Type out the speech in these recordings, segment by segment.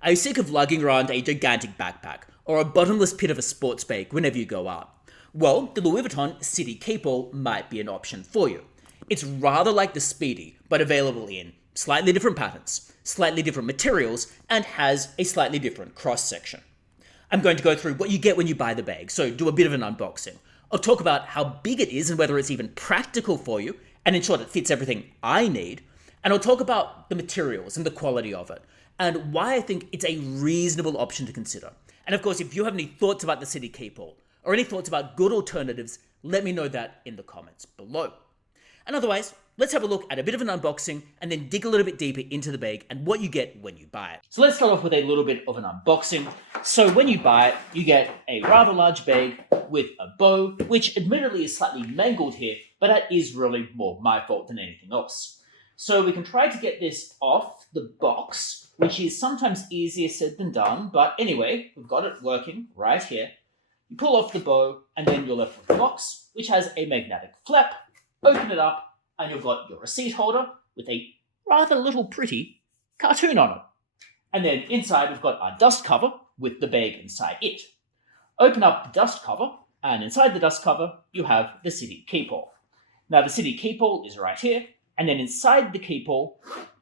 Are you sick of lugging around a gigantic backpack or a bottomless pit of a sports bag whenever you go out? Well, the Louis Vuitton City Keepall might be an option for you. It's rather like the Speedy, but available in slightly different patterns, slightly different materials, and has a slightly different cross-section. I'm going to go through what you get when you buy the bag, so do a bit of an unboxing. I'll talk about how big it is and whether it's even practical for you, and ensure it fits everything I need. And I'll talk about the materials and the quality of it, and why I think it's a reasonable option to consider. And of course, if you have any thoughts about the City Keepall, or any thoughts about good alternatives, let me know that in the comments below. And otherwise, let's have a look at a bit of an unboxing and then dig a little bit deeper into the bag and what you get when you buy it. So let's start off with a little bit of an unboxing. So when you buy it, you get a rather large bag with a bow, which admittedly is slightly mangled here, but that is really more my fault than anything else. So we can try to get this off the box, which is sometimes easier said than done, but anyway, we've got it working right here. You pull off the bow, and then you're left with the box, which has a magnetic flap. Open it up, and you've got your receipt holder with a rather little pretty cartoon on it. And then inside, we've got our dust cover with the bag inside it. Open up the dust cover, and inside the dust cover, you have the City Keepall. Now, the City Keepall is right here, and then inside the Keepall,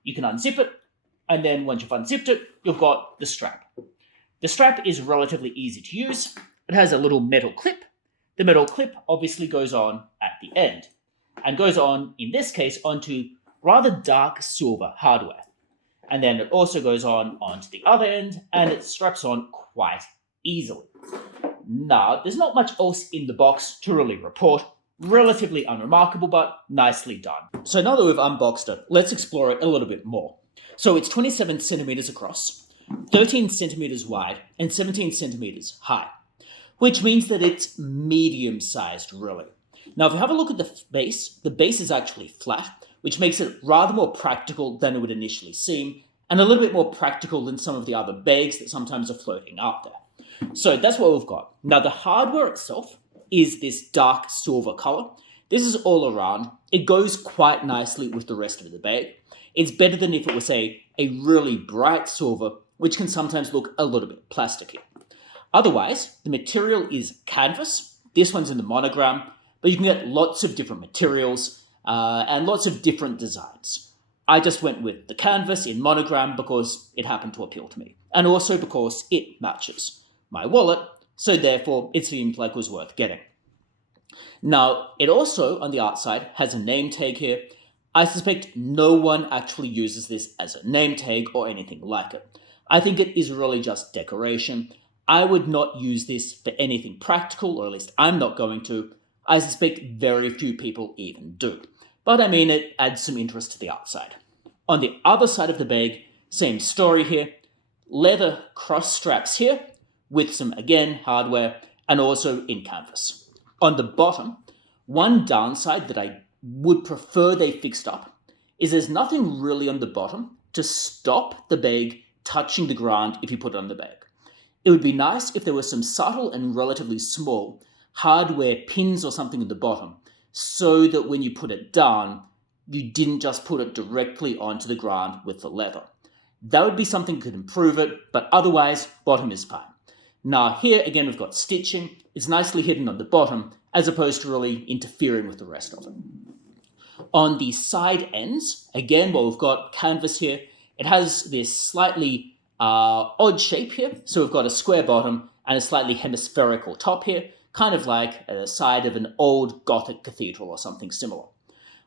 you can unzip it, and then once you've unzipped it, you've got the strap. The strap is relatively easy to use. It has a little metal clip. The metal clip obviously goes on at the end, and goes on, in this case, onto rather dark silver hardware. And then it also goes on onto the other end, and it straps on quite easily. Now, there's not much else in the box to really report. Relatively unremarkable, but nicely done. So now that we've unboxed it, let's explore it a little bit more. So it's 27 centimeters across, 13 centimeters wide, and 17 centimeters high, which means that it's medium-sized, really. Now, if you have a look at the base is actually flat, which makes it rather more practical than it would initially seem, and a little bit more practical than some of the other bags that sometimes are floating out there. So that's what we've got. Now, the hardware itself is this dark silver color. This is all around. It goes quite nicely with the rest of the bag. It's better than if it was a really bright silver, which can sometimes look a little bit plasticky. Otherwise, the material is canvas. This one's in the monogram, but you can get lots of different materials and lots of different designs. I just went with the canvas in monogram because it happened to appeal to me, and also because it matches my wallet, so therefore it seemed like it was worth getting. Now, it also, on the outside, has a name tag here. I suspect no one actually uses this as a name tag or anything like it. I think it is really just decoration. I would not use this for anything practical, or at least I'm not going to. I suspect very few people even do. But I mean, it adds some interest to the outside. On the other side of the bag, same story here. Leather cross straps here, with some, again, hardware, and also in canvas. On the bottom, one downside that I would prefer they fixed up is there's nothing really on the bottom to stop the bag touching the ground if you put it on the bag. It would be nice if there were some subtle and relatively small hardware pins or something at the bottom, so that when you put it down, you didn't just put it directly onto the ground with the leather. That would be something that could improve it, but otherwise, bottom is fine. Now here, again, we've got stitching. It's nicely hidden on the bottom, as opposed to really interfering with the rest of it. On the side ends, again, well, we've got canvas here. It has this slightly odd shape here. So we've got a square bottom and a slightly hemispherical top here, kind of like the side of an old Gothic cathedral or something similar.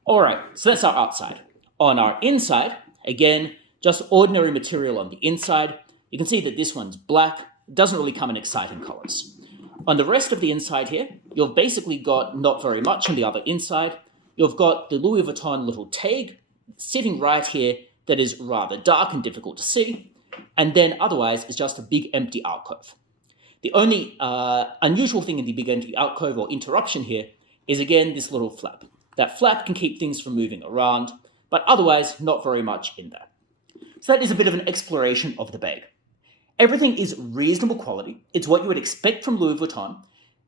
All right, so that's our outside. On our inside, again, just ordinary material on the inside. You can see that this one's black. It doesn't really come in exciting colors. On the rest of the inside here, you've basically got not very much on the other inside. You've got the Louis Vuitton little tag sitting right here that is rather dark and difficult to see. And then otherwise, it's just a big empty alcove. The only unusual thing in the big empty alcove or interruption here is, again, this little flap. That flap can keep things from moving around, but otherwise, not very much in there. So that is a bit of an exploration of the bag. Everything is reasonable quality. It's what you would expect from Louis Vuitton.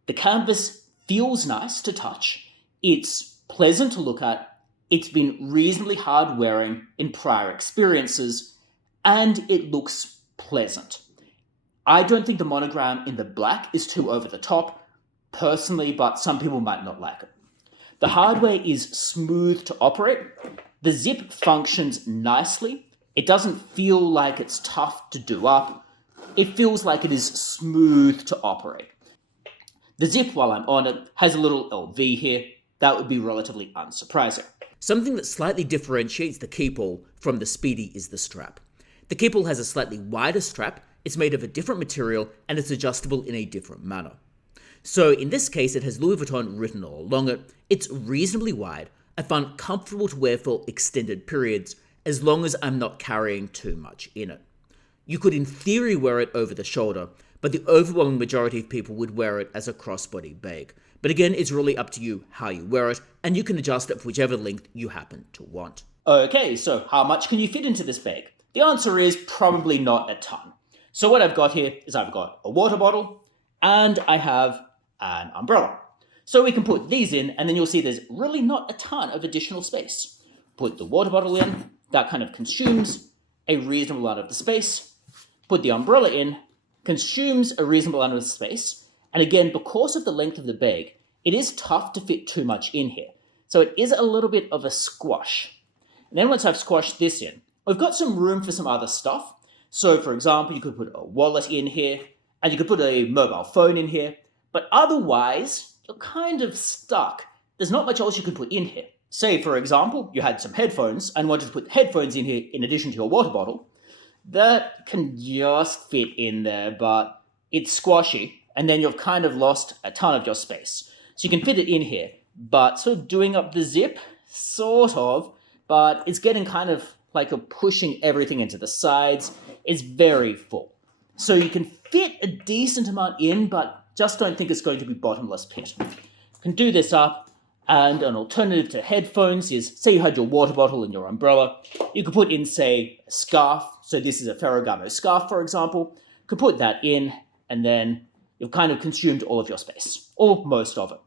The canvas feels nice to touch. It's pleasant to look at. It's been reasonably hard wearing in prior experiences, and it looks pleasant. I don't think the monogram in the black is too over the top, personally, but some people might not like it. The hardware is smooth to operate. The zip functions nicely. It doesn't feel like it's tough to do up. It feels like it is smooth to operate. The zip, while I'm on it, has a little LV here. That would be relatively unsurprising. Something that slightly differentiates the Keepall from the Speedy is the strap. The Keepall has a slightly wider strap, it's made of a different material, and it's adjustable in a different manner. So in this case, it has Louis Vuitton written all along it. It's reasonably wide. I find comfortable to wear for extended periods, as long as I'm not carrying too much in it. You could in theory wear it over the shoulder, but the overwhelming majority of people would wear it as a crossbody bag. But again, it's really up to you how you wear it, and you can adjust it for whichever length you happen to want. Okay, so how much can you fit into this bag? The answer is probably not a ton. So what I've got here is I've got a water bottle, and I have an umbrella. So we can put these in, and then you'll see there's really not a ton of additional space. Put the water bottle in, that kind of consumes a reasonable amount of the space. Put the umbrella in, consumes a reasonable amount of the space. And again, because of the length of the bag, it is tough to fit too much in here. So it is a little bit of a squash. And then once I've squashed this in, we've got some room for some other stuff. So for example, you could put a wallet in here, and you could put a mobile phone in here, but otherwise, you're kind of stuck. There's not much else you could put in here. Say, for example, you had some headphones and wanted to put headphones in here in addition to your water bottle. That can just fit in there, but it's squashy, and then you've kind of lost a ton of your space. So you can fit it in here, but sort of doing up the zip, sort of, but it's getting kind of like a pushing everything into the sides. It's very full. So you can fit a decent amount in, but just don't think it's going to be bottomless pit. You can do this up, and an alternative to headphones is, say you had your water bottle and your umbrella, you could put in, say, a scarf. So this is a Ferragamo scarf, for example. You could put that in, and then you've kind of consumed all of your space, or most of it.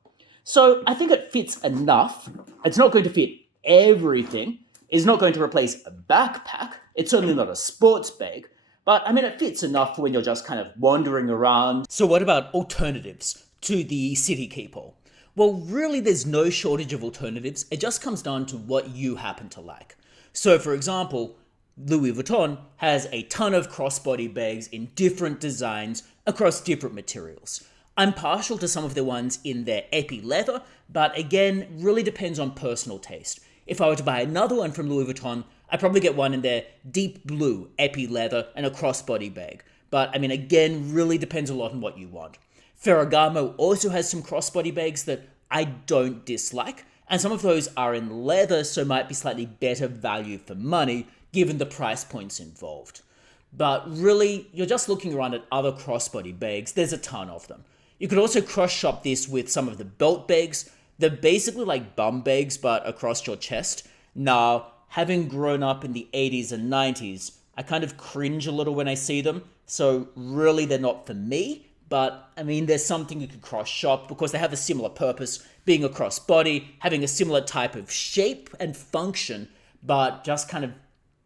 So I think it fits enough. It's not going to fit everything. It's not going to replace a backpack. It's certainly not a sports bag. But, I mean, it fits enough for when you're just kind of wandering around. So what about alternatives to the City Keepall? Well, really, there's no shortage of alternatives. It just comes down to what you happen to like. So, for example, Louis Vuitton has a ton of crossbody bags in different designs across different materials. I'm partial to some of the ones in their epi leather, but again, really depends on personal taste. If I were to buy another one from Louis Vuitton, I'd probably get one in their deep blue epi leather and a crossbody bag. But I mean, again, really depends a lot on what you want. Ferragamo also has some crossbody bags that I don't dislike, and some of those are in leather, so might be slightly better value for money given the price points involved. But really, you're just looking around at other crossbody bags. There's a ton of them. You could also cross-shop this with some of the belt bags. They're basically like bum bags, but across your chest. Now, having grown up in the 80s and 90s, I kind of cringe a little when I see them. So really, they're not for me. But, I mean, there's something you could cross-shop because they have a similar purpose, being a crossbody, having a similar type of shape and function, but just kind of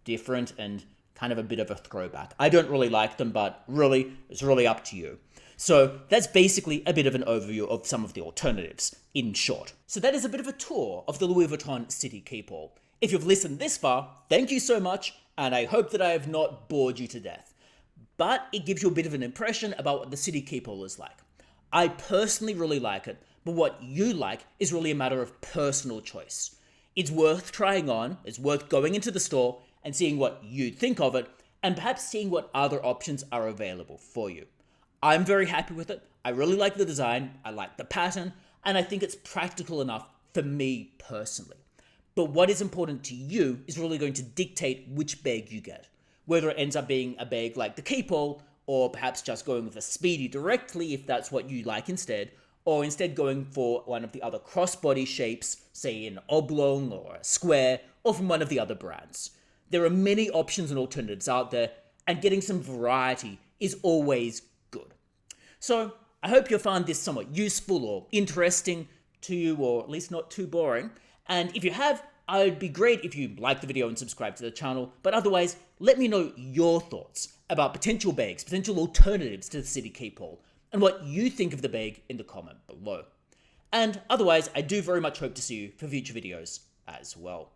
different and kind of a bit of a throwback. I don't really like them, but really, it's really up to you. So that's basically a bit of an overview of some of the alternatives, in short. So that is a bit of a tour of the Louis Vuitton City Keepall. If you've listened this far, thank you so much, and I hope that I have not bored you to death. But it gives you a bit of an impression about what the City Keepall is like. I personally really like it, but what you like is really a matter of personal choice. It's worth trying on, it's worth going into the store and seeing what you think of it, and perhaps seeing what other options are available for you. I'm very happy with it. I really like the design, I like the pattern, and I think it's practical enough for me personally. But what is important to you is really going to dictate which bag you get. Whether it ends up being a bag like the Keepall, or perhaps just going with a Speedy directly if that's what you like instead, or instead going for one of the other crossbody shapes, say an oblong or a square, or from one of the other brands. There are many options and alternatives out there, and getting some variety is always good. So, I hope you found this somewhat useful or interesting to you, or at least not too boring. And if you have, it would be great if you like the video and subscribe to the channel, but otherwise, let me know your thoughts about potential bags, potential alternatives to the City Keepall, and what you think of the bag in the comment below. And otherwise, I do very much hope to see you for future videos as well.